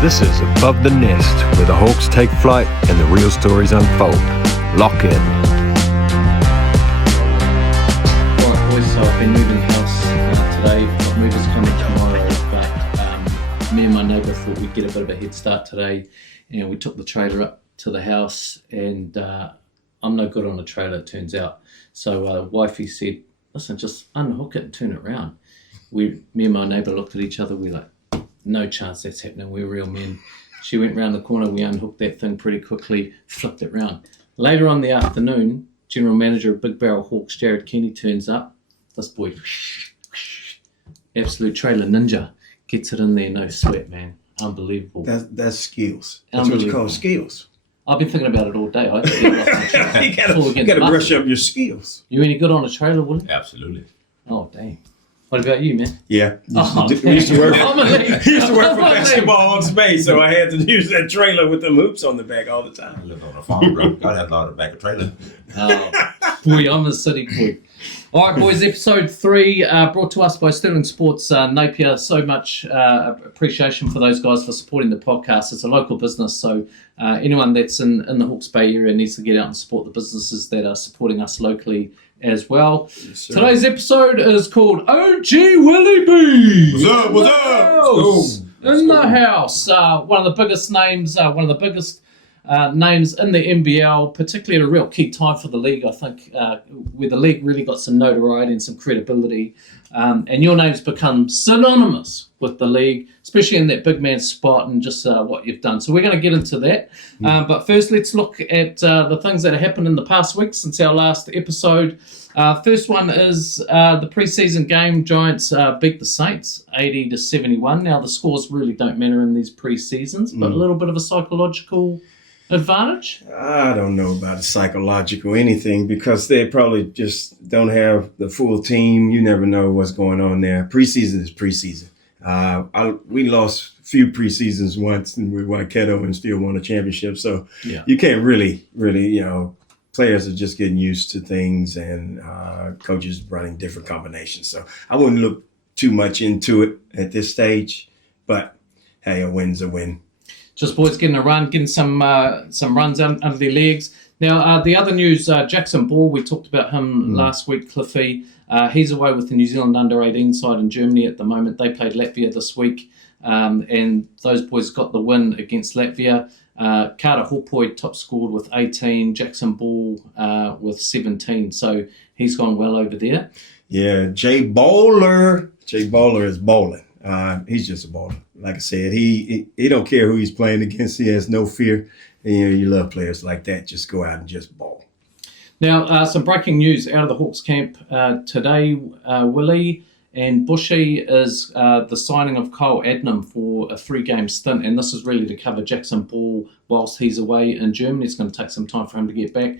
This is Above the Nest, where the Hawks take flight and the real stories unfold. Lock in. Alright boys, so I've been moving house today. Got movers coming tomorrow, but me and my neighbour thought we'd get a bit of a head start today, and we took the trailer up to the house, and I'm no good on a trailer, it turns out. So wifey said, listen, just unhook it and turn it around. Me and my neighbour looked at each other, we like, no chance that's happening, we're real men. She went round the corner, we unhooked that thing pretty quickly, flipped it round. Later on the afternoon, General Manager of Big Barrel Hawks, Jared Kenny, turns up. This boy, absolute trailer ninja, gets it in there, no sweat, man. Unbelievable. That's skills. That's what you call skills. I've been thinking about it all day. You gotta brush up your skills. You any good on a trailer, Willie? Absolutely. Oh, dang. What about you, man? Yeah. We used to work for basketball on space, so I had to use that trailer with them hoops on the back all the time. I lived on a farm, bro. I'd have a lot of back of trailer. Oh, boy, I'm a city boy. All right, boys, episode 3 brought to us by Sterling Sports Napier. So much appreciation for those guys for supporting the podcast. It's a local business, so anyone that's in the Hawke's Bay area needs to get out and support the businesses that are supporting us locally as well. Yes, today's episode is called OG Willie B. What's up? What's up? In the house. One of the biggest names, names in the NBL, particularly at a real key time for the league, I think, where the league really got some notoriety and some credibility. And your name's become synonymous with the league, especially in that big man spot and just what you've done. So we're going to get into that. But first, let's look at the things that have happened in the past week since our last episode. First one is the preseason game. Giants beat the Saints 80-71. Now, the scores really don't matter in these preseasons, but a little bit of a psychological advantage? I don't know about a psychological anything because they probably just don't have the full team. You never know what's going on there. Preseason is preseason. We lost a few preseasons once and we won Keto and still won a championship. So You can't really, players are just getting used to things and coaches running different combinations. So I wouldn't look too much into it at this stage, but hey, a win's a win. Just boys getting a run, getting some runs under their legs. Now, the other news, Jackson Ball, we talked about him last week, Cliffy. He's away with the New Zealand under-18 side in Germany at the moment. They played Latvia this week, and those boys got the win against Latvia. Carter Hawke top scored with 18, Jackson Ball with 17. So he's gone well over there. Yeah, Jay Bowler is bowling. He's just a baller. Like I said, he don't care who he's playing against. He has no fear. And, you love players like that. Just go out and just ball. Now, some breaking news out of the Hawks camp today. Willie and Bushy is the signing of Kyle Adnam for a 3-game stint, and this is really to cover Jackson Ball whilst he's away in Germany. It's going to take some time for him to get back.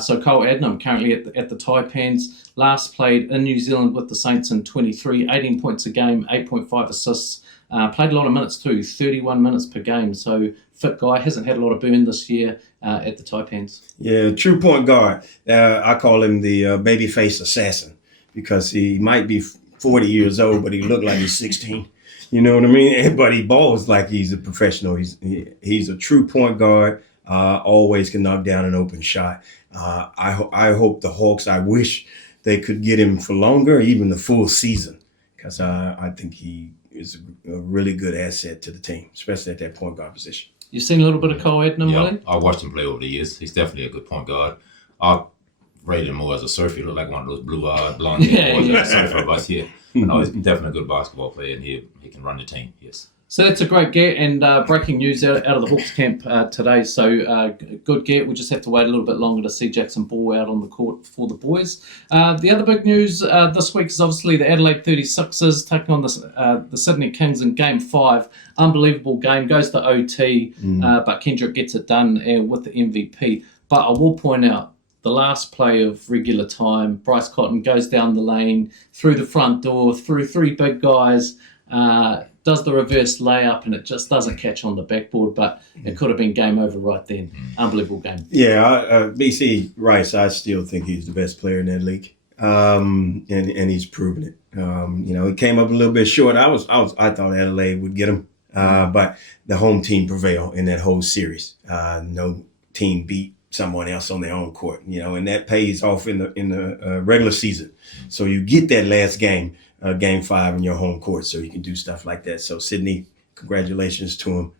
So Kyle Adnam currently at the Taipans, last played in New Zealand with the Saints in 23, 18 points a game, 8.5 assists. Played a lot of minutes too, 31 minutes per game. So fit guy, hasn't had a lot of burn this year at the Taipans. Yeah, true point guard. I call him the babyface assassin because he might be 40 years old, but he looked like he's 16. You know what I mean? But he balls like he's a professional. He's a true point guard. Always can knock down an open shot. I hope the Hawks, I wish they could get him for longer, even the full season, because I think he is a really good asset to the team, especially at that point guard position. You've seen a little bit of Kyle Adnam, Yeah, Willie? I watched him play over the years. He's definitely a good point guard. I rated him more as a surfer. He looked like one of those blue-eyed, blonde boys as a surfer, but yeah. No, he's definitely a good basketball player, and he can run the team, yes. So that's a great get, and breaking news out of the Hawks camp today. So good get. We just have to wait a little bit longer to see Jackson Ball out on the court for the boys. The other big news this week is obviously the Adelaide 36ers taking on the Sydney Kings in Game 5. Unbelievable game. Goes to OT, but Kendrick gets it done with the MVP. But I will point out, the last play of regular time, Bryce Cotton goes down the lane, through the front door, through 3 big guys, does the reverse layup, and it just doesn't catch on the backboard, but it could have been game over right then. Unbelievable game. Yeah, BC Rice, I still think he's the best player in that league, and he's proven it. He came up a little bit short. I thought Adelaide would get him But the home team prevailed in that whole series. No team beat someone else on their own court, and that pays off in the regular season. So you get that last game, game 5 in your home court, so you can do stuff like that. So Sydney, congratulations to him.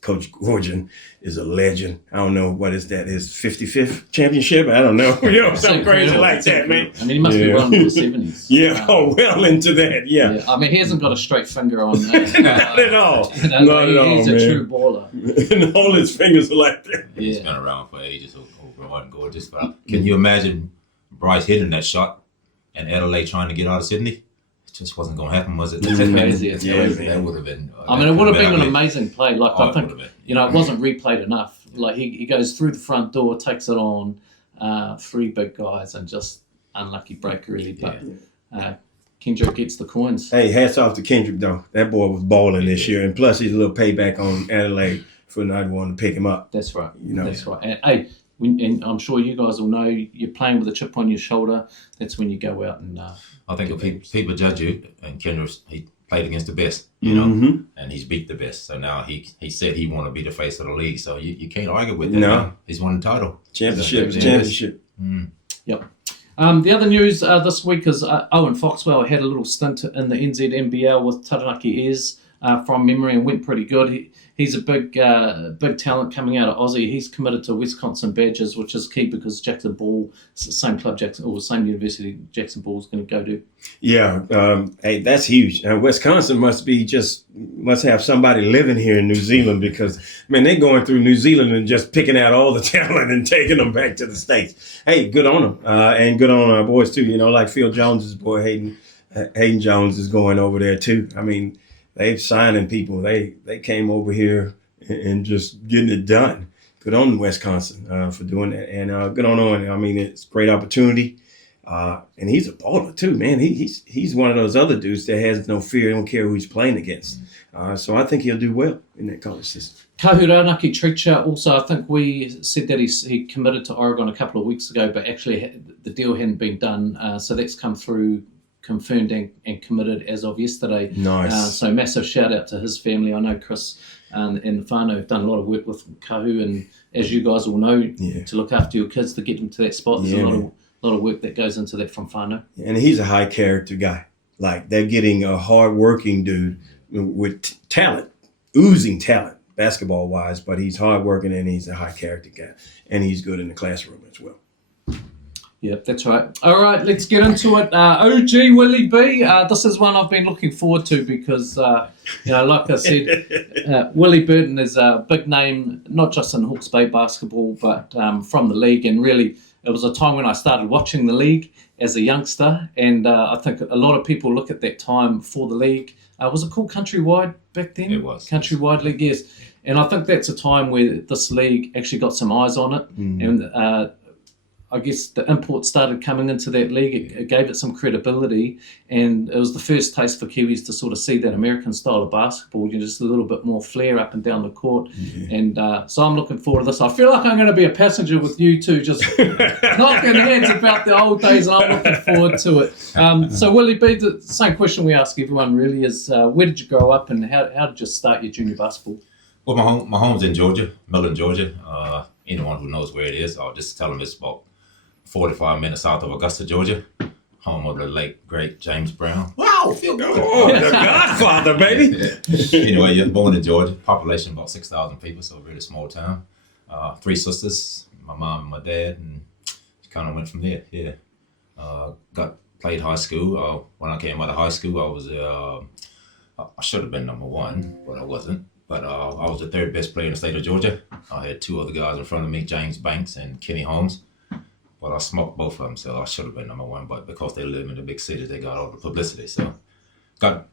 Coach Gorgon is a legend. I don't know what is that, his 55th championship? I don't know. Something crazy like that, man. I mean, he must be well into the 70s. Yeah, well into that, yeah. I mean, he hasn't got a straight finger on that. Not at all. Not at all. He's a true baller. And all his fingers are like that. Yeah. He's been around for ages over and gorgeous. But can you imagine Bryce hitting that shot and Adelaide trying to get out of Sydney? It just wasn't going to happen, was it? It's crazy. It's crazy. That would have been. I mean, it would have been an amazing play. Like, I think, been, it wasn't replayed enough. Like, he goes through the front door, takes it on, 3 big guys, and just unlucky break, really. But Kendrick gets the coins. Hey, hats off to Kendrick, though. That boy was balling this year. And plus, he's a little payback on Adelaide for not wanting to pick him up. That's right. That's right. And, hey, and I'm sure you guys will know, you're playing with a chip on your shoulder. That's when you go out and... I think if people judge you, and Kendrick, he played against the best, and he's beat the best. So now he said he want to be the face of the league. So you can't argue with that. No. He's won the title. Championship. Yep. The other news this week is Owen Foxwell had a little stint in the NZNBL with Taranaki Airs from memory and went pretty good. He's a big talent coming out of Aussie. He's committed to Wisconsin Badgers, which is key because Jackson Ball, same club same university Jackson Ball's going to go to. Yeah, hey, that's huge. Wisconsin must have somebody living here in New Zealand because, man, they're going through New Zealand and just picking out all the talent and taking them back to the States. Hey, good on them, and good on our boys too. Like Phil Jones's boy Hayden Jones is going over there too. I mean, they've signing people. They came over here and just getting it done. Good on Wisconsin for doing that, and good on Owen. I mean, it's a great opportunity. And he's a baller too, man. He's one of those other dudes that has no fear. Don't care who he's playing against. So I think he'll do well in that college system. Kahuranaki Treacher also, I think we said that he committed to Oregon a couple of weeks ago, but actually the deal hadn't been done. So that's come through, confirmed and committed as of yesterday. Nice. So massive shout out to his family. I know Chris and the whānau have done a lot of work with Kahu, and as you guys all know, to look after your kids, to get them to that spot, there's a lot of work that goes into that from whānau. And he's a high character guy. Like, they're getting a hard-working dude with talent, oozing talent, basketball-wise, but he's hard-working and he's a high character guy. And he's good in the classroom as well. Yeah, that's right. All right, let's get into it. OG Willie B. This is one I've been looking forward to because, like I said, Willie Burton is a big name, not just in Hawke's Bay basketball, but from the league. And really, it was a time when I started watching the league as a youngster. And I think a lot of people look at that time for the league. Was it called Countrywide back then? It was. Countrywide League, yes. And I think that's a time where this league actually got some eyes on it. And I guess the import started coming into that league. It gave it some credibility, and it was the first taste for Kiwis to sort of see that American style of basketball, just a little bit more flair up and down the court. And so I'm looking forward to this. I feel like I'm going to be a passenger with you two, just knocking heads about the old days, and I'm looking forward to it. So Willie B, the same question we ask everyone really is, where did you grow up and how did you start your junior basketball? Well, my home's in Georgia, Millen, Georgia. Anyone who knows where it is, I'll just tell them it's about 45 minutes south of Augusta, Georgia, home of the late, great James Brown. Wow, feel good. Oh, the Godfather, baby. Anyway, you're born in Georgia, population about 6,000 people, so a really small town. 3 sisters, my mom and my dad, and kind of went from there, yeah. Played high school. When I came out of high school, I should have been number 1, but I wasn't. But I was the 3rd best player in the state of Georgia. I had 2 other guys in front of me, James Banks and Kenny Holmes. Well, I smoked both of them, so I should have been number 1. But because they live in the big cities, they got all the publicity. So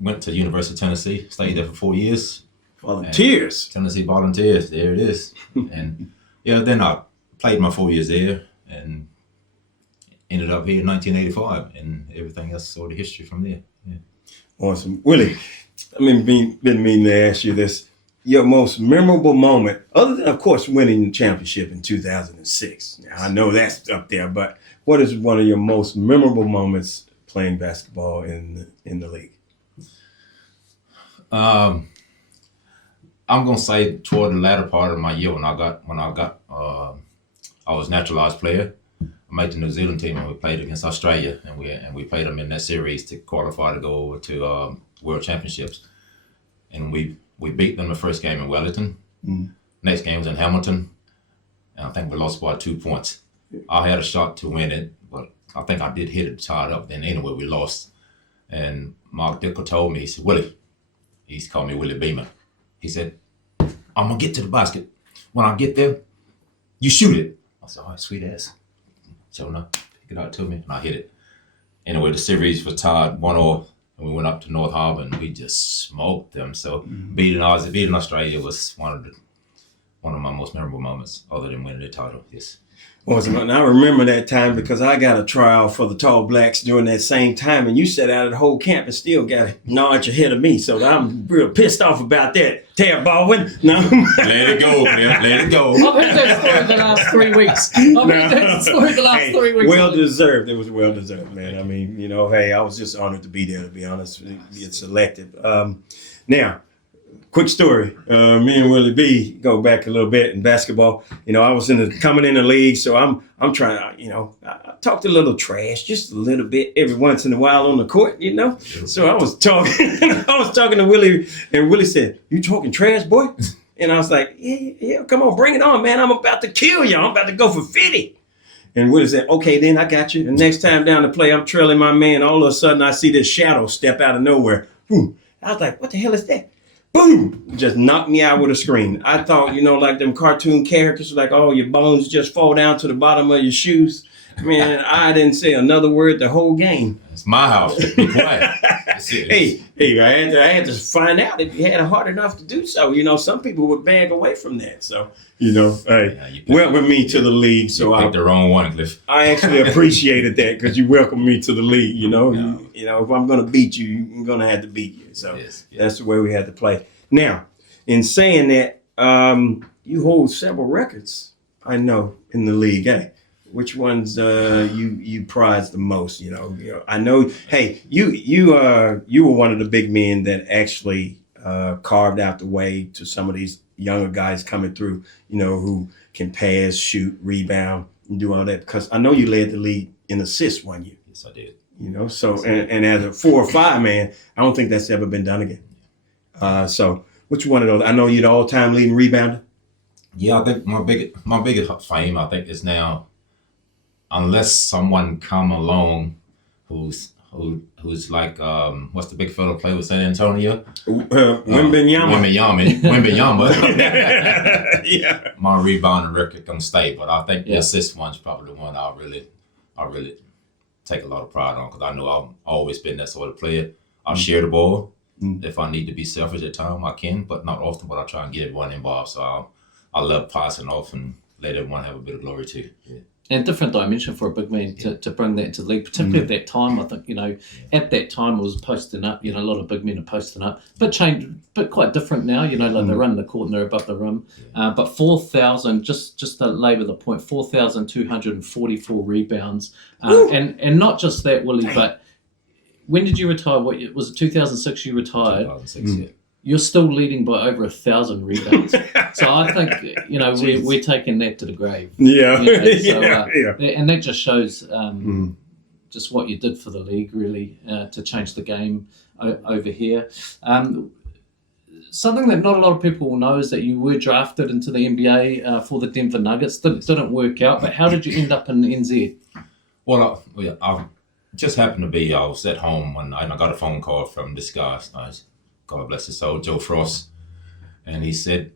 went to the University of Tennessee, stayed there for 4 years. Volunteers. Tennessee Volunteers, there it is. And then I played my 4 years there and ended up here in 1985, and everything else is sort of history from there. Yeah. Awesome. Willie, been meaning to ask you this. Your most memorable moment, other than, of course, winning the championship in 2006. Now, I know that's up there, but what is one of your most memorable moments playing basketball in the league? I'm gonna say toward the latter part of my year when I was naturalized player. I made the New Zealand team and we played against Australia and we played them in that series to qualify to go over to World Championships. And we beat them the first game in Wellington. Next game was in Hamilton. And I think we lost by 2 points. I had a shot to win it, but I think I did hit it tied up. Then anyway, we lost. And Mark Dickel told me, he said, Willie, he's called me Willie Beamer. He said, I'm going to get to the basket. When I get there, you shoot it. I said, all right, sweet ass. So no, pick it out to me, and I hit it. Anyway, the series was tied 1-1, and we went up to North Harbour, and we just smoked them. So beating Australia was one of my most memorable moments, other than winning the title. Yes. And I remember that time because I got a trial for the Tall Blacks during that same time, and you sat out of the whole camp and still got a notch ahead of me. So I'm real pissed off about that. Tab Baldwin, no. Let it go, man. Let it go. I've heard that story the last 3 weeks. Well deserved. It was well deserved, man. I mean, hey, I was just honored to be there, to be honest. Get selected. Now, quick story. Me and Willie B go back a little bit in basketball. I was coming in the league, so I'm trying to, I talked a little trash, just a little bit every once in a while on the court, So I was talking to Willie, and Willie said, "You talking trash, boy?" And I was like, "Yeah, come on, bring it on, man. I'm about to kill you. I'm about to go for 50." And Willie said, "Okay, then I got you." And next time down to play, I'm trailing my man. All of a sudden, I see this shadow step out of nowhere. Boom. I was like, "What the hell is that?" Boom! Just knocked me out with a screen. I thought, like them cartoon characters, like, oh, your bones just fall down to the bottom of your shoes. Man, I didn't say another word the whole game. It's my house. Be quiet. Hey, I had to find out if you had a heart enough to do so. Some people would bag away from that. So, hey, welcome me to the league. So I picked the wrong one, Cliff. I actually appreciated that because you welcomed me to the league. If I'm going to beat you, I'm going to have to beat you. So that's the way we had to play. Now, in saying that, you hold several records, I know, in the league. Hey, which ones you prize the most? I know. Hey, you were one of the big men that actually carved out the way to some of these younger guys coming through. Who can pass, shoot, rebound, and do all that. Because I know you led the league in assists one year. Yes, I did. So and as a 4 or 5 man, I don't think that's ever been done again. So which one of those? I know you're the all-time leading rebounder. Yeah, I think my biggest fame, I think, is now, unless someone come along who's like what's the big fellow play with San Antonio? Wembanyama. Yeah. My rebounding record can stay, but I think the assist one's probably the one I really take a lot of pride on because I know I've always been that sort of player. I'll share the ball. If I need to be selfish at times, I can, but not often. But I try and get everyone involved. So I love passing off and let everyone have a bit of glory too. Yeah. And different dimension for a big man to bring that into the league, particularly at that time. I think, at that time it was posting up, a lot of big men are posting up, but quite different now, like they're running the court and they're above the rim. But 4,000, just to labour the point, 4,244 rebounds. And not just that, Willie, but when did you retire? What was it, 2006 you retired? 2006, yeah. You're still leading by over 1,000 rebounds. So I think, we're taking that to the grave. Yeah. And that just shows just what you did for the league, really, to change the game over here. Something that not a lot of people will know is that you were drafted into the NBA for the Denver Nuggets. Didn't work out, but how did you end up in NZ? Well, I just happened to be, I was at home and I got a phone call from this guy, God bless his soul, Joe Frost. And I said,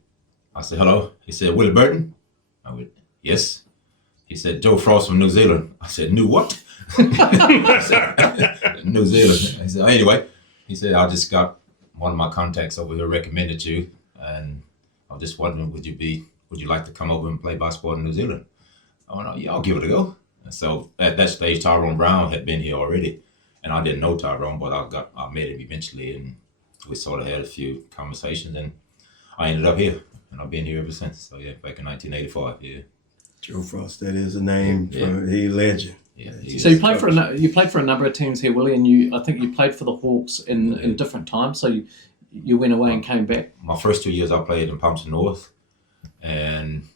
hello. He said, Willie Burton? I went, yes. He said, Joe Frost from New Zealand. I said, New what? I said, New Zealand. He said, anyway, he said, I just got one of my contacts over here recommended you. And I was just wondering, would you like to come over and play basketball in New Zealand? Oh, no, yeah, I'll give it a go. And so at that stage, Tyrone Brown had been here already. And I didn't know Tyrone, but I met him eventually. And we sort of had a few conversations, and I ended up here, and I've been here ever since. So yeah, back in 1985. Yeah. Joe Frost, that is a name. He led you. Yeah. So you played for a number of teams here, Willie, and I think you played for the Hawks in different times. So you went away and came back? My first 2 years I played in Palmerston North, and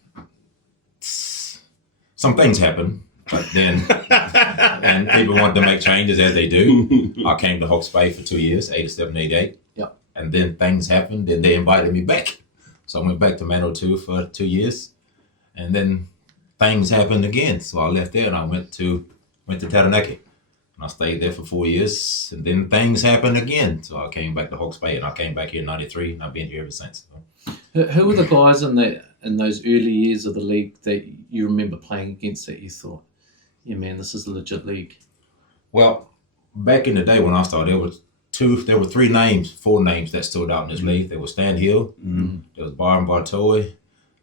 some things happened. But then, and people wanted to make changes as they do. I came to Hawke's Bay for 2 years, 87, 88. Yep. And then things happened, and they invited me back. So I went back to Mano 2 for 2 years. And then things happened again. So I left there and I went to Taranaki. And I stayed there for 4 years. And then things happened again. So I came back to Hawke's Bay, and I came back here in 93, and I've been here ever since. Who were the guys in those early years of the league that you remember playing against that you thought, yeah, man, this is a legit league? Well, back in the day when I started, there were 4 names that stood out in this league. There was Stan Hill, there was Byron Bartoy,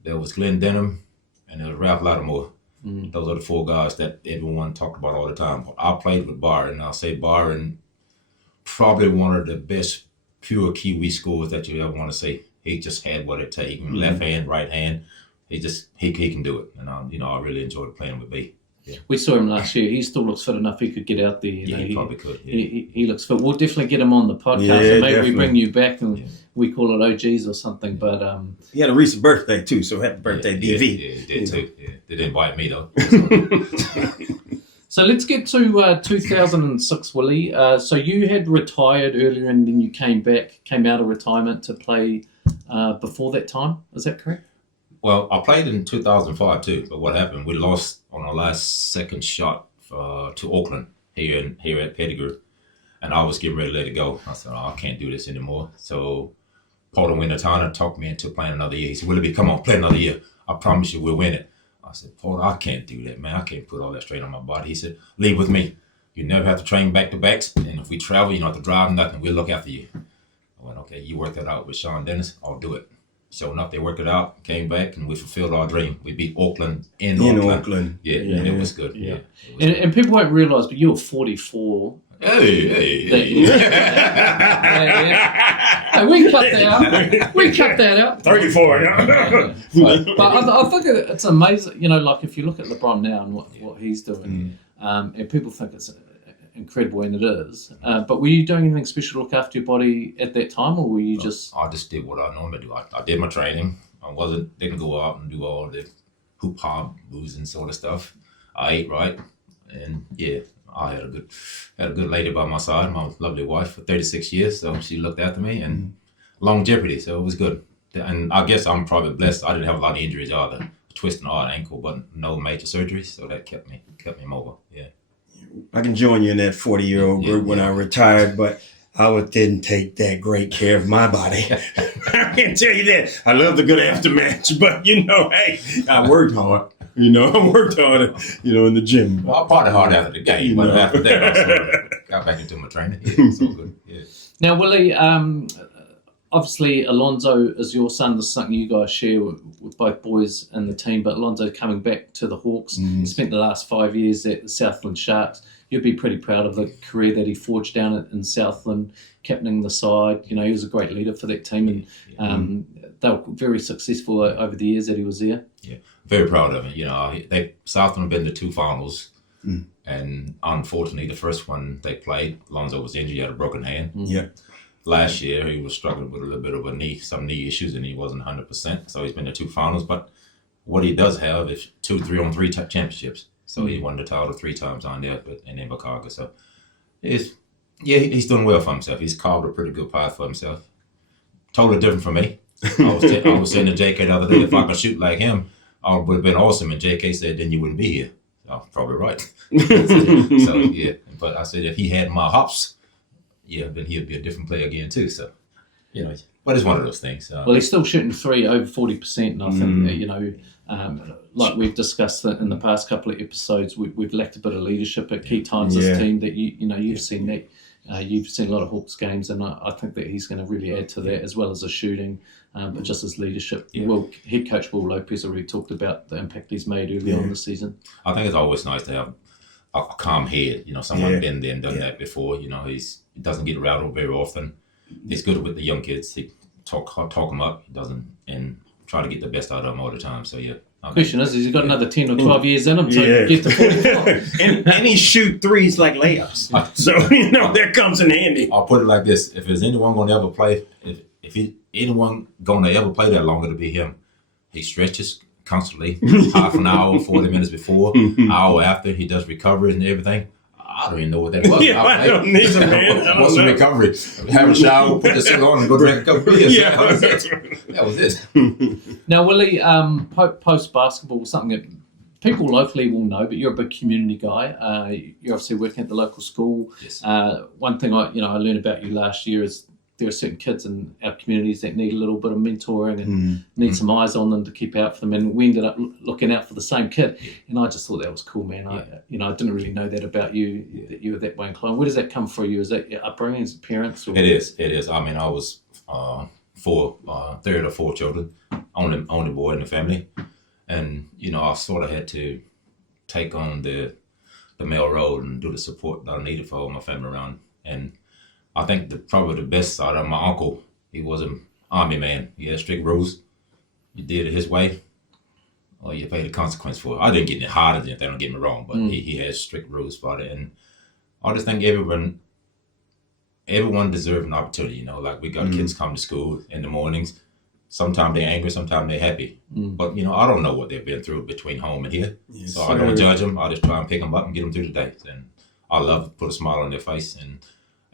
there was Glenn Denham, and there was Ralph Lattimore. Those are the 4 guys that everyone talked about all the time. I played with Byron, and I'll say Byron, probably one of the best pure Kiwi scorers that you ever want to see. He just had what it takes. Left hand, right hand. He can do it. And I really enjoyed playing with B. Yeah. We saw him last year. He still looks fit enough. He could get out there. He probably could. Yeah. He looks fit. We'll definitely get him on the podcast. Yeah, and maybe definitely. we bring you back and we call it OGs or something. But He had a recent birthday too, so happy birthday, DV. Yeah, he did too. Yeah. They didn't invite me though. So let's get to 2006, Willie. So you had retired earlier and then you came out of retirement to play before that time. Is that correct? Well, I played in 2005 too, but what happened? We lost on our last second shot to Auckland here at Pettigrew, and I was getting ready to let it go. I said, I can't do this anymore. So Paul Wintertana talked me into playing another year. He said, Willie, come on, play another year. I promise you we'll win it. I said, Paul, I can't do that, man. I can't put all that straight on my body. He said, leave with me. You never have to train back-to-backs, and if we travel, you don't have to drive nothing. We'll look after you. I went, okay, you work that out with Sean Dennis. I'll do it. Sure enough, they worked it out, came back, and we fulfilled our dream. We beat Auckland in Auckland. Yeah, and it was good. Yeah. And people won't realise, but you were 44. Hey. Hey, we cut that out. 34. But I think it's amazing, like if you look at LeBron now and what he's doing, and people think it's incredible, and it is. But were you doing anything special to look after your body at that time, or were you just? I just did what I normally do. I did my training. Didn't go out and do all the hoop hop, boozing sort of stuff. I ate right, and I had a good lady by my side, my lovely wife for 36 years. So she looked after me and longevity. So it was good. And I guess I'm probably blessed. I didn't have a lot of injuries either. Twist an odd ankle, but no major surgeries. So that kept me mobile. Yeah. I can join you in that 40-year-old group when I retired, but I didn't take that great care of my body. I can tell you that. I love the good aftermatch, but hey, I worked hard. I worked hard, in the gym. Well, I partied hard after the game, but after that, I sort of got back into my training. Yeah, it's all good. Yeah. Now, Willie, obviously Alonzo is your son. This is something you guys share with both boys in the team, but Alonzo coming back to the Hawks, spent the last 5 years at the Southland Sharks. You'd be pretty proud of the career that he forged down in Southland, captaining the side. He was a great leader for that team, and they were very successful over the years that he was there. Yeah, very proud of him. Southland have been to 2 finals, and unfortunately, the first one they played, Alonzo was injured, he had a broken hand. Yeah. Last year, he was struggling with a little bit of some knee issues, and he wasn't 100%. So he's been to 2 finals. But what he does have is 2 3-on-3 championships. So he won the title 3 times on there in Invercargill. So he's doing well for himself. He's carved a pretty good path for himself. Totally different from me. I was saying to JK the other day, if I could shoot like him, I would have been awesome. And JK said, then you wouldn't be here. I was probably right. So, yeah. But I said, if he had my hops, then he'd be a different player again too. So, but it's one of those things. Well, he's still shooting 3 over 40%, and I think that, like we've discussed in the past couple of episodes, we've lacked a bit of leadership at key times. This team that you've seen that. You've seen a lot of Hawks games, and I think that he's going to really add to that, as well as his shooting, but just his leadership. Well, head coach Will Lopez already talked about the impact he's made early on this season. I think it's always nice to have a calm head. Someone been there and done that before. He doesn't get rattled very often. He's good with the young kids. He talk them up. He doesn't, and try to get the best out of them all the time. So Question is he's got another 10 or 12 years in him to get to 44. and he shoot threes like layups. So, that comes in handy. I'll put it like this. If there's anyone going to ever play, anyone going to ever play that long, it'll be him. He stretches constantly, half an hour, 40 minutes before, hour after. He does recovery and everything. I don't even know what that was. I don't need a man. What's the recovery? Have a shower, put the suit on, and go drink a couple of beers. Yeah. That was it. Now, Willie, post basketball, something that people locally will know, but you're a big community guy. You're obviously working at the local school. Yes. One thing I learned about you last year is there are certain kids in our communities that need a little bit of mentoring and need some eyes on them to keep out for them. And we ended up looking out for the same kid. And I just thought that was cool, man. I didn't really know that about you, that you were that way inclined. Where does that come from you? Is that your upbringing as parents? Or? It is. I mean, I was third of four children, only boy in the family. And, I sort of had to take on the male role and do the support that I needed for all my family around. And I think probably the best side of my uncle, he was an army man. He had strict rules. You did it his way, or you paid the consequence for it. I didn't get any harder than anything, don't get me wrong, but he had strict rules for it. And I just think everyone deserves an opportunity, like we got kids come to school in the mornings. Sometimes they're angry, sometimes they're happy. But, I don't know what they've been through between home and here. Yes, so I don't judge them. I just try and pick them up and get them through the day. And I love to put a smile on their face. And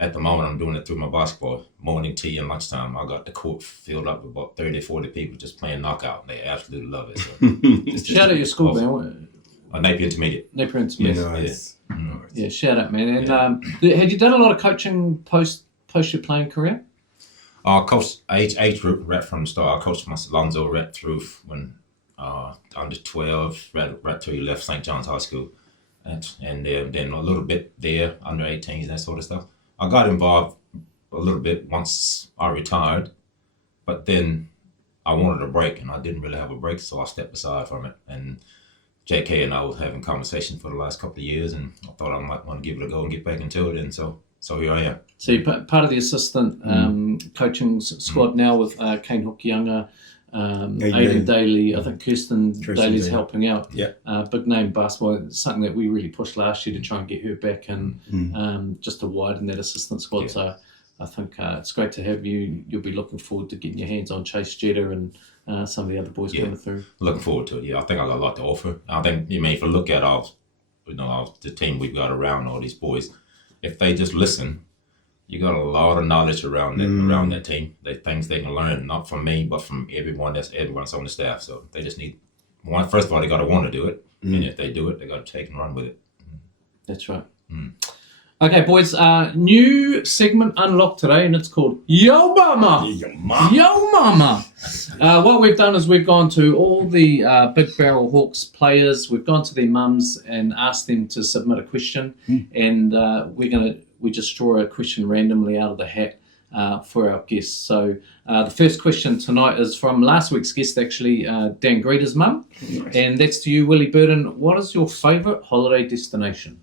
at the moment, I'm doing it through my basketball. Morning, tea, and lunchtime. I got the court filled up with about 30, 40 people just playing knockout. They absolutely love it. So shout out your school, man. Napier Intermediate. Napier Intermediate. Nice. Yeah, shout out, man. And had you done a lot of coaching post your playing career? I coached age group right from the start. I coached my Alonzo right through when under 12, right till you left St. John's High School. And then a little bit there, under 18s and that sort of stuff. I got involved a little bit once I retired, but then I wanted a break and I didn't really have a break, so I stepped aside from it. And JK and I was having conversations for the last couple of years, and I thought I might want to give it a go and get back into it, and so here I am. So you're part of the assistant coaching squad now with Kane Hawke Younger, Aidan Daly, I think Kirsten Daly's helping out. Yeah. Big name basketball. It's something that we really pushed last year to try and get her back and just to widen that assistant squad. Yeah. So I think it's great to have you. You'll be looking forward to getting your hands on Chase Jetta and some of the other boys coming through. Looking forward to it. Yeah, I think I got a lot to offer. I think if you look at the team we've got around all these boys, if they just listen, you got a lot of knowledge around that team. Things they can learn, not from me, but from everyone's on the staff. So they just need first of all, they got to want to do it, and if they do it, they got to take and run with it. That's right. Okay, boys. New segment unlocked today, and it's called Yo Mama. Yo Mama. Yo Mama. What we've done is we've gone to all the Big Barrel Hawks players. We've gone to their mums and asked them to submit a question, and we just draw a question randomly out of the hat for our guests. So the first question tonight is from last week's guest, actually, Dan Greeter's mum, and that's to you, Willie Burton. What is your favourite holiday destination?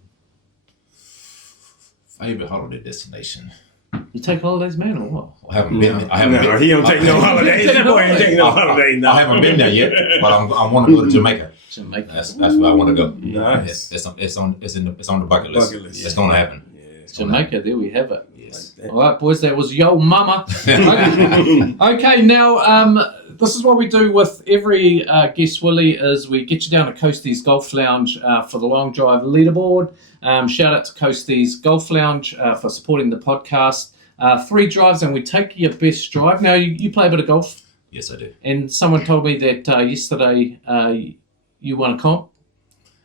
Favorite holiday destination? You take holidays, man, or what? I haven't been. He don't take no holidays. That boy ain't taking no holidays. No. I haven't been there yet, but I want to go to Jamaica. Jamaica. That's where I want to go. Nice. It's on the bucket list. It's going to happen. Jamaica, there we have it. Yes. All right, boys, that was Yo Mama. Okay, now this is what we do with every guest, Willie, is we get you down to Coastie's Golf Lounge for the long drive leaderboard. Shout out to Coastie's Golf Lounge for supporting the podcast. 3 drives, and we take your best drive. Now, you play a bit of golf? Yes, I do. And someone told me that yesterday you won a comp.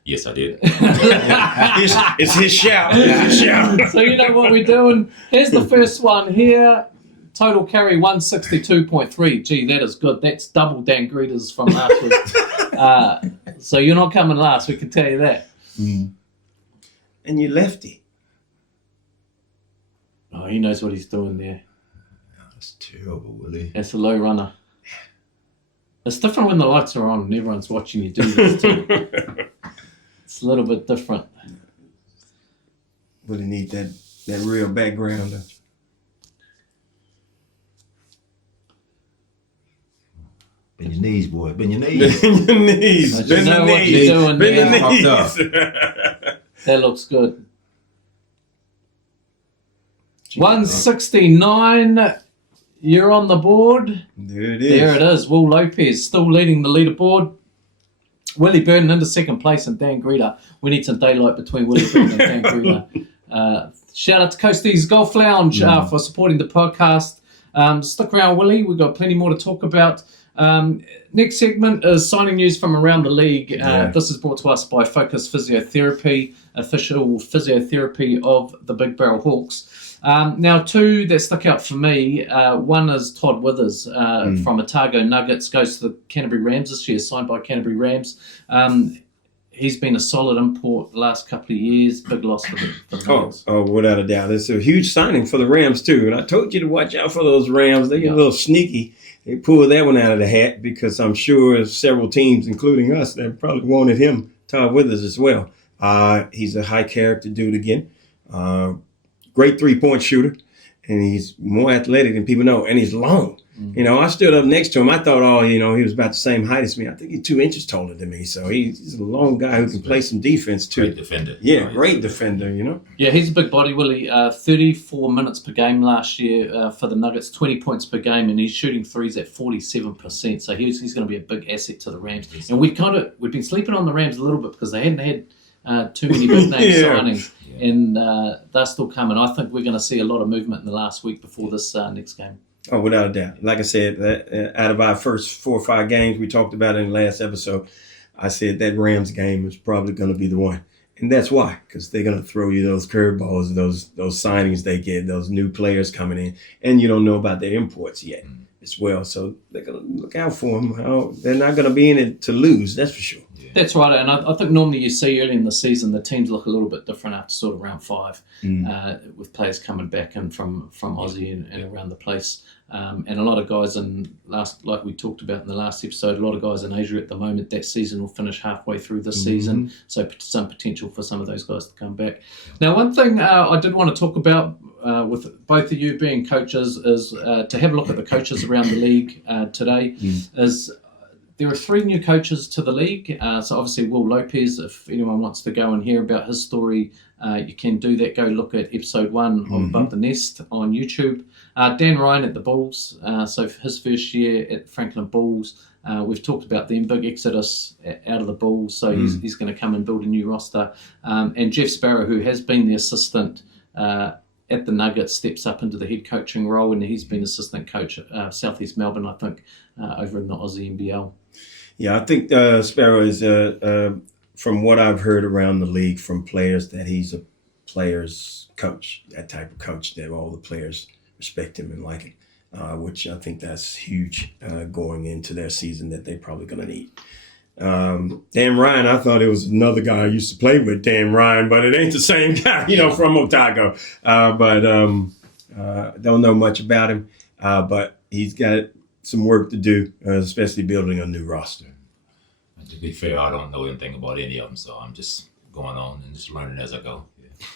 Yes, I did. It's his shout. It's his shout. So you know what we're doing. Here's the first one here. Total carry 162.3. Gee, that is good. That's double Dan Greeter's from last week. So you're not coming last, we can tell you that. And you lefty. Oh, he knows what he's doing there. That's terrible, Willie. That's a low runner. It's different when the lights are on and everyone's watching you do this too. It's a little bit different. Really need that real Bend your knees, boy. Bend your knees. Bend your knees. But you Bend know your what knees. you're doing Bend your there. knees. That looks good. 169. You're on the board. There it is. There it is. Will Lopez still leading the leaderboard. Willie Burton into second place and Dan Greeter. We need some daylight between Willie Burton and Dan Greeter. Shout out to Coasties Golf Lounge for supporting the podcast. Stick around, Willie. We've got plenty more to talk about. Next segment is signing news from around the league. This is brought to us by Focus Physiotherapy, official physiotherapy of the Big Barrel Hawks. Now, two that stuck out for me. One is Todd Withers from Otago Nuggets, goes to the Canterbury Rams this year, signed by Canterbury Rams. He's been a solid import the last couple of years. Big loss for the Nuggets. Oh, without a doubt. It's a huge signing for the Rams, too. And I told you to watch out for those Rams. They get a little sneaky. They pulled that one out of the hat because I'm sure several teams, including us, that probably wanted him, Todd Withers, as well. He's a high character dude again. Great three-point shooter. And he's more athletic than people know. And he's long. You know, I stood up next to him. I thought, he was about the same height as me. I think he's 2 inches taller than me. So he's a long guy who can play some defense, too. Great defender. Yeah, great defender, you know. Yeah, he's a big body, Willie. 34 minutes per game last year for the Nuggets, 20 points per game, and he's shooting threes at 47%. So he's going to be a big asset to the Rams. And we've been sleeping on the Rams a little bit because they hadn't had too many big name signings, and they're still coming. I think we're going to see a lot of movement in the last week before this next game. Oh, without a doubt. Like I said, out of our first 4 or 5 games we talked about in the last episode, I said that Rams game is probably going to be the one. And that's why, because they're going to throw you those curveballs, those signings they get, those new players coming in, and you don't know about their imports yet as well. So they're going to look out for them. They're not going to be in it to lose, that's for sure. That's right, and I think normally you see early in the season the teams look a little bit different after sort of round 5, with players coming back in from Aussie and around the place, and a lot of guys like we talked about in the last episode, a lot of guys in Asia at the moment. That season will finish halfway through this season, so some potential for some of those guys to come back. Now, one thing I did want to talk about with both of you being coaches is to have a look at the coaches around the league today. There are 3 new coaches to the league. So obviously Will Lopez, if anyone wants to go and hear about his story, you can do that. Go look at episode 1 of Above the Nest on YouTube. Dan Ryan at the Bulls. So for his first year at Franklin Bulls, we've talked about them, big exodus out of the Bulls. So he's going to come and build a new roster. And Jeff Sparrow, who has been the assistant at the Nuggets, steps up into the head coaching role, and he's been assistant coach at Southeast Melbourne, I think, over in the Aussie NBL. Yeah, I think Sparrow is, from what I've heard around the league from players, that he's a player's coach, that type of coach that all the players respect him and like him, which I think that's huge going into their season that they're probably going to need. Dan Ryan, I thought it was another guy I used to play with, Dan Ryan, but it ain't the same guy, from Otago. But don't know much about him, but he's got some work to do, especially building a new roster. To be fair, I don't know anything about any of them, so I'm just going on and just learning as I go.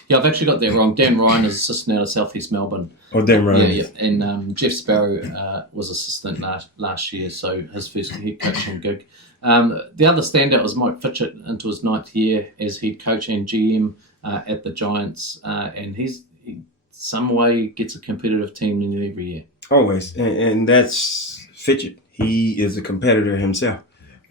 Yeah, I've actually got that wrong. Dan Ryan is assistant out of Southeast Melbourne. Oh, Dan Ryan. Yeah. And Jeff Sparrow was assistant last year, so his first head coaching gig. The other standout was Mike Fitchett into his 9th year as head coach and GM at the Giants, and he some way gets a competitive team in every year. Always, and that's Fitchett. He is a competitor himself.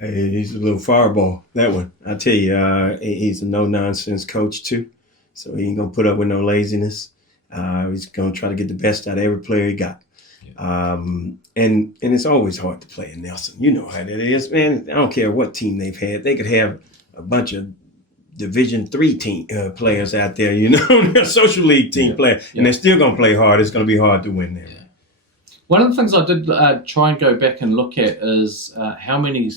He's a little fireball, that one. I tell you, he's a no-nonsense coach, too. So he ain't going to put up with no laziness. He's going to try to get the best out of every player he got. And it's always hard to play in Nelson. You know how that is, man. I don't care what team they've had. They could have a bunch of Division III team players out there, social league team players, and they're still going to play hard. It's going to be hard to win there. Yeah. One of the things I did try and go back and look at is how many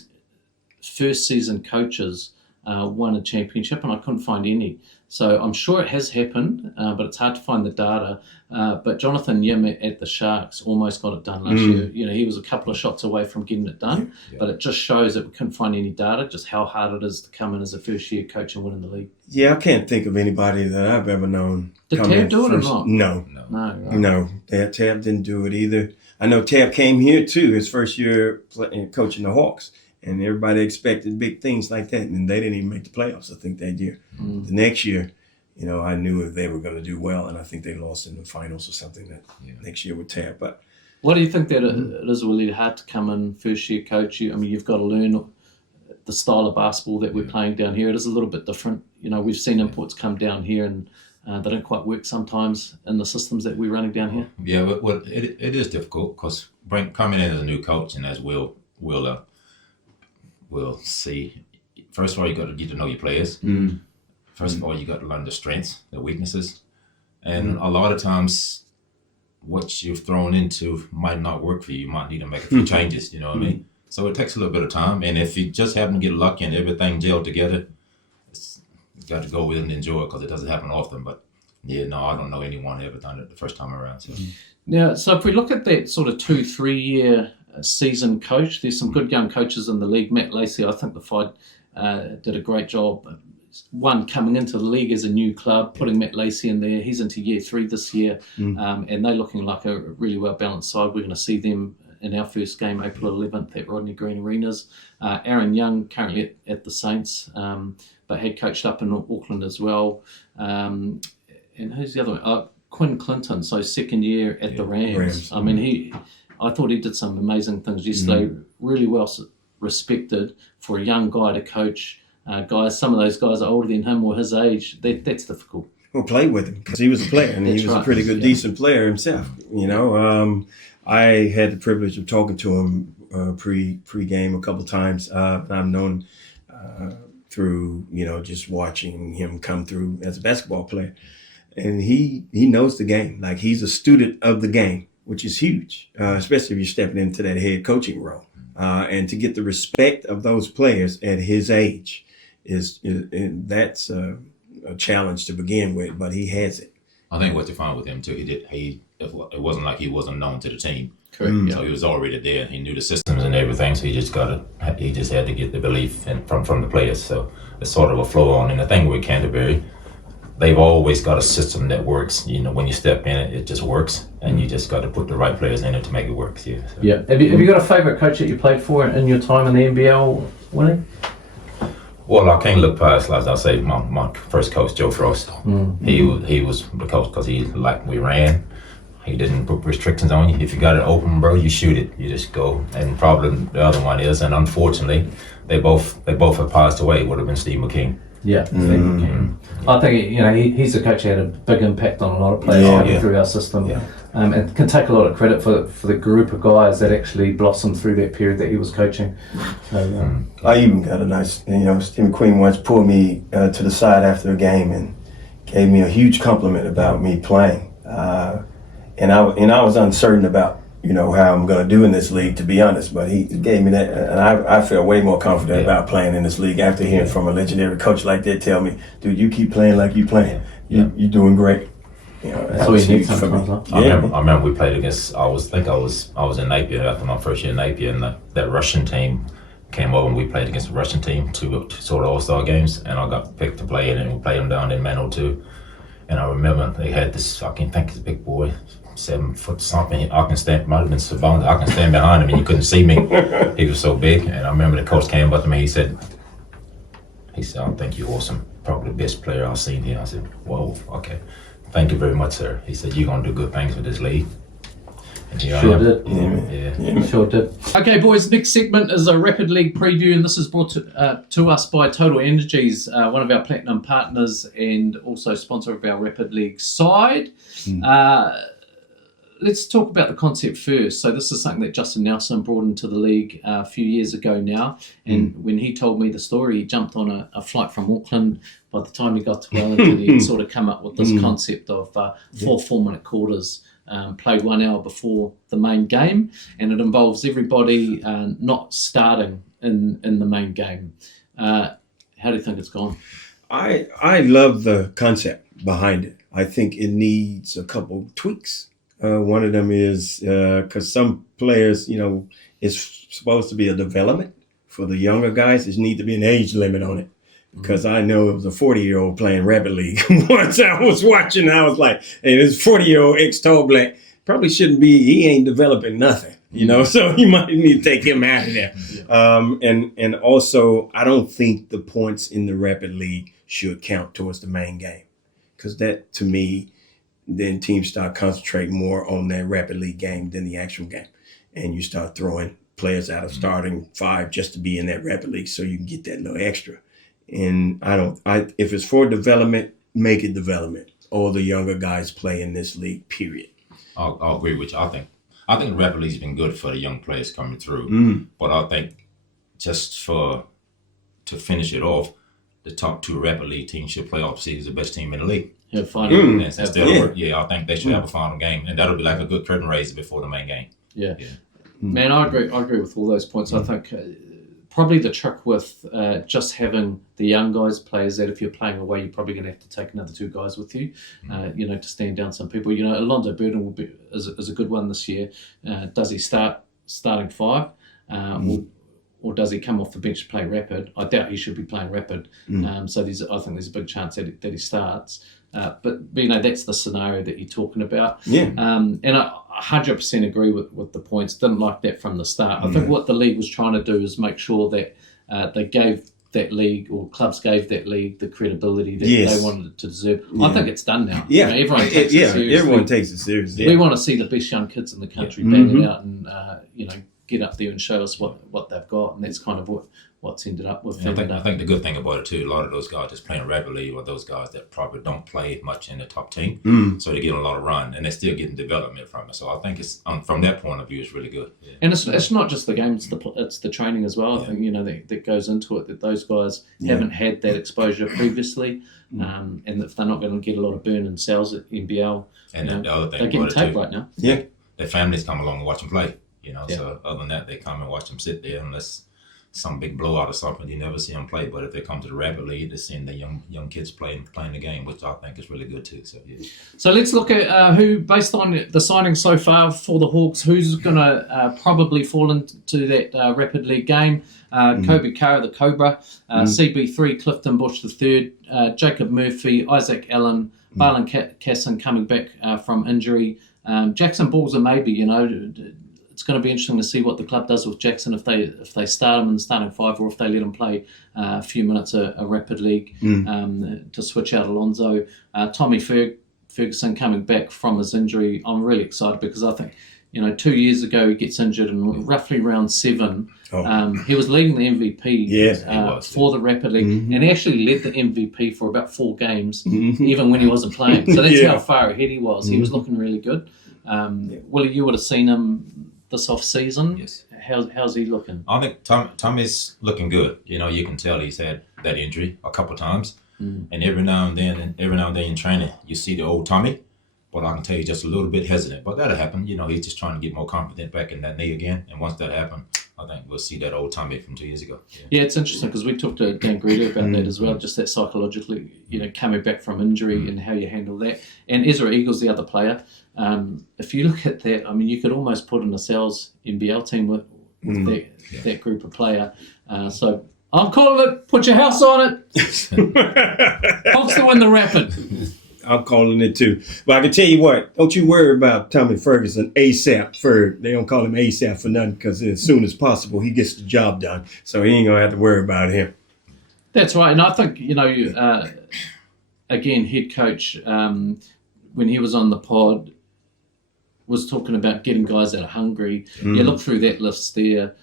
first season coaches won a championship, and I couldn't find any. So I'm sure it has happened, but it's hard to find the data. But Jonathan Yim at the Sharks almost got it done last year. He was a couple of shots away from getting it done, but it just shows that we couldn't find any data, just how hard it is to come in as a first-year coach and win in the league. Yeah, I can't think of anybody that I've ever known. Did Tab do it or not? No. Right. No, Tab didn't do it either. I know Tab came here too, his first year coaching the Hawks, and everybody expected big things like that, and they didn't even make the playoffs, I think, that year. The next year, I knew if they were going to do well, and I think they lost in the finals or something that next year with Tab. But what do you think that it is really hard to come in first year coach? You've got to learn the style of basketball that we're playing down here. It is a little bit different. We've seen imports come down here and they don't quite work sometimes in the systems that we're running down here. Yeah, well, it is difficult because coming in as a new coach, and as we'll see. First of all, you got to get to know your players. First of all, you got to learn the strengths, the weaknesses, and a lot of times, what you've thrown into might not work for you. You might need to make a few changes. You know what I mean? So it takes a little bit of time, and if you just happen to get lucky and everything gelled together, you got to go with it and enjoy it because it doesn't happen often. But I don't know anyone ever done it the first time around. So. Now, so if we look at that sort of 2-3 year season coach, there's some good young coaches in the league. Matt Lacey, I think the Fight did a great job. One, coming into the league as a new club, putting Matt Lacey in there. He's into year 3 this year, and they're looking like a really well-balanced side. We're going to see them in our first game, April 11th, at Rodney Green Arenas. Aaron Young, currently at the Saints, but had coached up in Auckland as well. And who's the other one? Quinn Clinton, so second year at the Rams. I thought he did some amazing things yesterday, really well respected for a young guy to coach. Some of those guys are older than him or his age. That's difficult. Well, play with him because he was a player, and he was a pretty good, decent player himself. I had the privilege of talking to him pre-game a couple of times. I've known through just watching him come through as a basketball player, and he knows the game. Like, he's a student of the game, which is huge, especially if you're stepping into that head coaching role, and to get the respect of those players at his age that's a challenge to begin with, but he has it. I think what you found with him too, it wasn't like he wasn't known to the team. Correct. So he was already there. He knew the systems and everything. So he just had to get the belief from the players. So it's sort of a flow on. And the thing with Canterbury, they've always got a system that works. When you step in it, it just works, and you just got to put the right players in it to make it work. Yeah. So. Yeah. Have you got a favourite coach that you played for in your time in the NBL, Willie? Well, I can't look past, as I say, my first coach, Joe Frost. He was the coach because we ran. He didn't put restrictions on you. If you got it open, bro, you shoot it. You just go. And probably the other one is, and unfortunately, they both have passed away. It would have been Steve McKean. Yeah, Steve McKean. I think he's a coach who had a big impact on a lot of players through our system. Yeah. And can take a lot of credit for the group of guys that actually blossomed through that period that he was coaching. So, I even got a nice, Steve McQueen once pulled me to the side after a game and gave me a huge compliment about me playing. And I was uncertain about, how I'm going to do in this league, to be honest. But he gave me that, and I feel way more confident about playing in this league after hearing from a legendary coach like that tell me, dude, you keep playing like you playing. You're doing great. That's what you need sometimes. I remember we played against. I was in Napier after my first year in Napier, and that Russian team came over, and we played against the Russian team, two sort of all-star games, and I got picked to play in, and we played them down in Mano too. And I remember they had this, I can't think, this big boy, 7 foot something. I can stand, might have been Savant. I can stand behind him, and you couldn't see me. He was so big, and I remember the coach came up to me. He said, I think you're awesome, probably the best player I've seen here. I said, whoa, okay. Thank you very much, sir. He said, you're going to do good things with this league. And sure did. Yeah. Sure did. Okay, boys, next segment is a Rapid League preview, and this is brought to us by Total Energies, one of our platinum partners and also sponsor of our Rapid League side. Let's talk about the concept first. So this is something that Justin Nelson brought into the league a few years ago now. And when he told me the story, he jumped on a flight from Auckland. By the time he got to Wellington, he'd sort of come up with this concept of 4 4-minute quarters played 1 hour before the main game. And it involves everybody not starting in the main game. How do you think it's gone? I love the concept behind it. I think it needs a couple tweaks. One of them is because some players, it's supposed to be a development for the younger guys. There needs to be an age limit on it. Because I know it was a 40-year-old playing Rapid League. Once I was watching, I was like, hey, this 40-year-old ex-tall black probably shouldn't be. He ain't developing nothing, so you might need to take him out of there. And also, I don't think the points in the Rapid League should count towards the main game, because that, to me, then teams start concentrating more on that Rapid League game than the actual game, and you start throwing players out of starting 5 just to be in that Rapid League so you can get that little extra. And if it's for development, make it development. All the younger guys play in this league, period. I'll agree with you. I think the Rapid League's been good for the young players coming through. But I think just to finish it off, the top 2 Rapid League teams should play off season as the best team in the league. Yeah, final. I think they should have a final game, and that'll be like a good curtain raiser before the main game. Yeah. Man, I agree with all those points. I think probably the trick with just having the young guys play is that if you're playing away, you're probably going to have to take another 2 guys with you, to stand down some people. Alonzo Burton is a good one this year. Does he starting 5? Or does he come off the bench to play Rapid? I doubt he should be playing Rapid. So I think there's a big chance that he starts. But that's the scenario that you're talking about. Yeah. And I 100% agree with the points. Didn't like that from the start. I think what the league was trying to do is make sure that they gave that league, or clubs gave that league, the credibility that they wanted it to deserve. I think it's done now. Yeah. Everyone takes it seriously. Everyone takes it seriously. We want to see the best young kids in the country bang it out and get up there and show us what they've got, and that's kind of what's ended up with. I think the good thing about it too, a lot of those guys just playing Rapid League are those guys that probably don't play much in the top team, so they get a lot of run, and they're still getting development from it. So I think it's from that point of view, it's really good. Yeah. And it's not just the game; it's the training as well. I think that goes into it. That those guys haven't had that exposure previously, and if they're not going to get a lot of burn and sales at NBL, and the other thing they're getting taped right now. Yeah, their families come along and watch them play. So other than that, they come and watch them sit there unless some big blowout or something. You never see them play. But if they come to the Rapid League, they're seeing the young kids playing the game, which I think is really good too. So So let's look at who, based on the signings so far for the Hawks, who's going to probably fall into that Rapid League game. Kobe Kara, the Cobra, CB3, Clifton Bush III, Jacob Murphy, Isaac Allen, Barlin Casson coming back from injury. Jackson Ball's a maybe, It's going to be interesting to see what the club does with Jackson, if they start him in the starting 5, or if they let him play a few minutes a Rapid League to switch out Alonzo. Tommy Ferguson coming back from his injury. I'm really excited because I think 2 years ago he gets injured in roughly round 7. He was leading the MVP for the Rapid League, and he actually led the MVP for about 4 games, even when he wasn't playing. So that's how far ahead he was. He was looking really good. Willie, you would have seen him this off season. Yes. How's he looking? I think Tommy's looking good. You can tell he's had that injury a couple of times, and every now and then in training you see the old Tommy, but I can tell you just a little bit hesitant. But that'll happen. He's just trying to get more confident back in that knee again, and once that happens, I think we'll see that old Tommy from 2 years ago. Yeah, it's interesting because we talked to Dan Greta about that as well, just that psychologically, coming back from injury and how you handle that. And Ezra Eagles, the other player, if you look at that, you could almost put in a Sal's NBL team with that group of player. So I'm calling it, put your house on it. Hawks to win the Rapid. I'm calling it too. But I can tell you what, don't you worry about Tommy Ferguson ASAP. They don't call him ASAP for nothing, because as soon as possible he gets the job done. So he ain't going to have to worry about him. That's right. And I think, again, head coach, when he was on the pod, was talking about getting guys that are hungry. You look through that list there.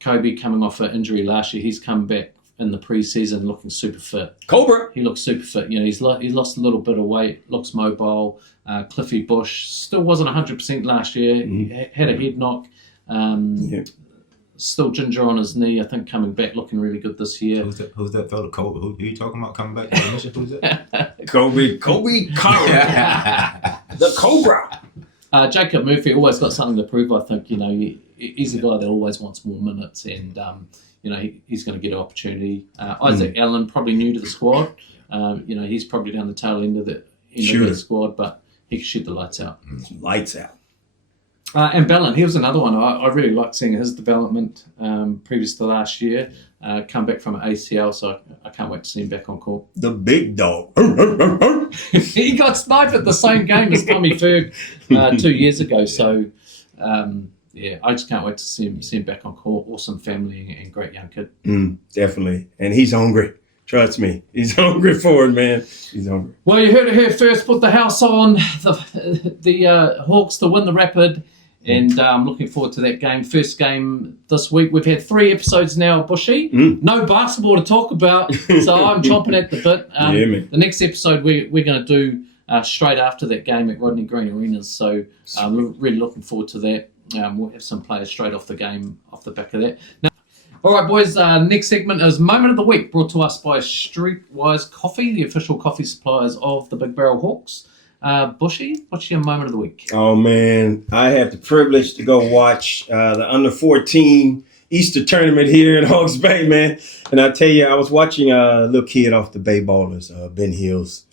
Kobe coming off an injury last year, he's come back in the preseason looking super fit. Cobra! He looks super fit. He's lost a little bit of weight, looks mobile. Cliffy Bush still wasn't 100% last year. He had a head knock. Still ginger on his knee, I think, coming back looking really good this year. Who's that fella, Kobe? Who are you talking about coming back? Who's that? Kobe Kara. The Cobra. Jacob Murphy always got something to prove, I think. He's a guy that always wants more minutes, and he's going to get an opportunity. Isaac Allen, probably new to the squad. He's probably down the tail end of the squad, but he can shoot the lights out. Lights out. And Ballin, he was another one. I really liked seeing his development previous to last year. Come back from an ACL, so I can't wait to see him back on court. The big dog. He got sniped at the same game as Tommy Ferg 2 years ago. So, I just can't wait to see him back on court. Awesome family and great young kid. Definitely. And he's hungry. Trust me. He's hungry for it, man. He's hungry. Well, you heard it here first. Put the house on. The Hawks to win the Rapid. And I'm looking forward to that game. First game this week. We've had 3 episodes now, Bushy. No basketball to talk about, so I'm chomping at the bit. Man. The next episode we're going to do straight after that game at Rodney Green Arenas. So I'm really looking forward to that. We'll have some players straight off the game, off the back of that. Now, all right, boys, next segment is Moment of the Week, brought to us by Streetwise Coffee, the official coffee suppliers of the Big Barrel Hawks. Bushy, what's your moment of the week? Oh, man. I had the privilege to go watch the under-14 Easter tournament here in Hawke's Bay, man. And I tell you, I was watching a little kid off the Bay Ballers, Ben Hill's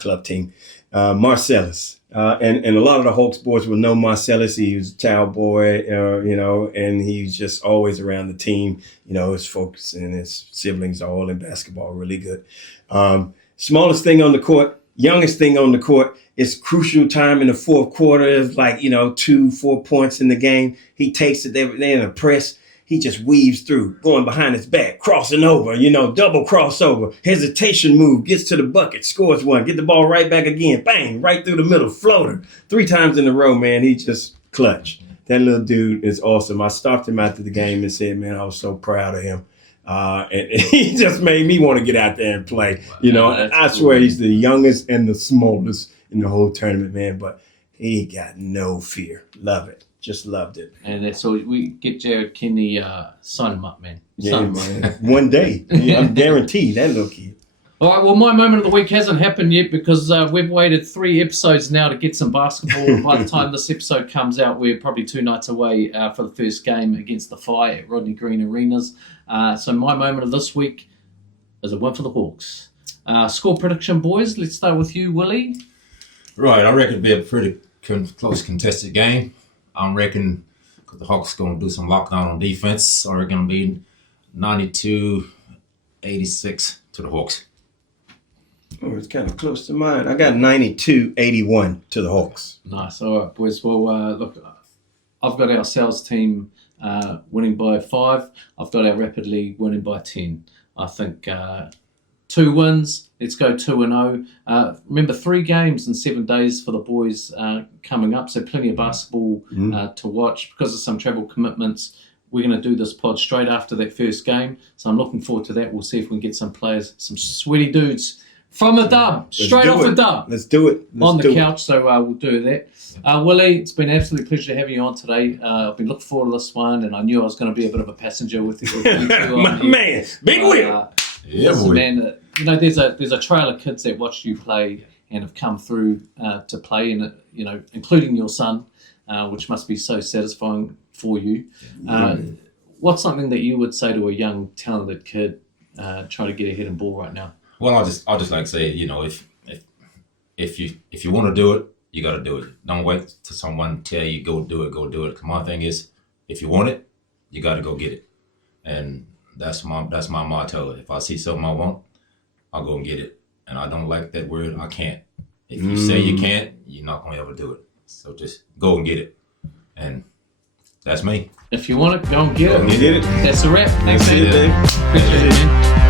club team, Marcellus. And a lot of the Hawks boys will know Marcellus. He was a child boy, and he's just always around the team. His folks and his siblings are all in basketball, really good. Smallest thing on the court, youngest thing on the court. It's crucial time in the fourth quarter. It's like, 2-4 points in the game. He takes it, they're in a press. He just weaves through, going behind his back, crossing over, double crossover, hesitation move, gets to the bucket, scores one, get the ball right back again, bang, right through the middle, floater. 3 times in a row, man, he just clutch. That little dude is awesome. I stopped him after the game and said, man, I was so proud of him. And he just made me want to get out there and play. I swear he's the youngest and the smallest in the whole tournament, man, but he got no fear. Love it. Just loved it. And that's all. We get Jared Kenney, sign him up, man. Yeah, man. One day. I'm guaranteed that little kid. All right, well, my moment of the week hasn't happened yet because we've waited 3 episodes now to get some basketball. By the time this episode comes out, we're probably 2 nights away for the first game against the Fire at Rodney Green Arenas. So my moment of this week is a win for the Hawks. Score prediction, boys. Let's start with you, Willie. Right, I reckon it'll be a pretty close contested game. I reckon the Hawks going to do some lockdown on defense. I reckon it'll be 92-86 to the Hawks. Oh, it's kind of close to mine. I got 92-81 to the Hawks. Nice. All right, boys. Well, look, I've got our sales team winning by 5. I've got our Rapid League winning by 10. I think 2 wins. Let's go 2-0. Remember, 3 games in 7 days for the boys coming up, so plenty of basketball to watch. Because of some travel commitments, we're going to do this pod straight after that first game. So I'm looking forward to that. We'll see if we can get some players, some sweaty dudes from the dub, straight off the dub. Let's do it. On the couch, so we'll do that. Willie, it's been an absolute pleasure to have you on today. I've been looking forward to this one, and I knew I was going to be a bit of a passenger with you. My man, Big Will. Yeah, listen, boy. man, there's a trail of kids that watched you play and have come through to play, and including your son, which must be so satisfying for you. What's something that you would say to a young, talented kid trying to get ahead in ball right now? Well, I just like to say, if you want to do it, you got to do it. Don't wait till someone tell you go do it. My thing is, if you want it, you got to go get it, and that's my motto. If I see something I want, I'll go and get it, and I don't like that word. I can't. If you say you can't, you're not gonna ever do it. So just go and get it, and that's me. If you want it, go and get it. Get it. That's a wrap. Thanks, That's it, man. man. Appreciate it, man.